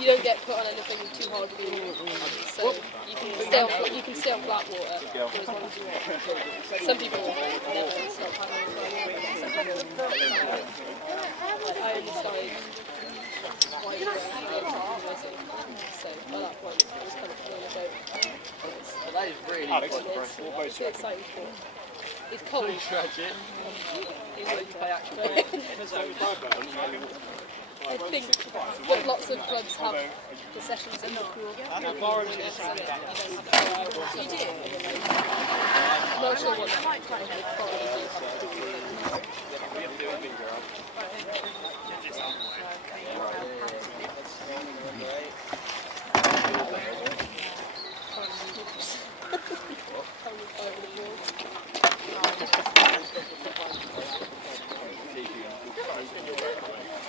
you don't get put on anything too hard for you, so you can stay on flat water for as long as you want. Some people never stop paddling for a while. I only started white water, so by that point it was comfortable on the boat. That is really cool. It's an exciting sport. It's cold. Tragic. I think that lots of clubs have the sessions in the pool. You do? I'm not sure what that probably do have to do with it.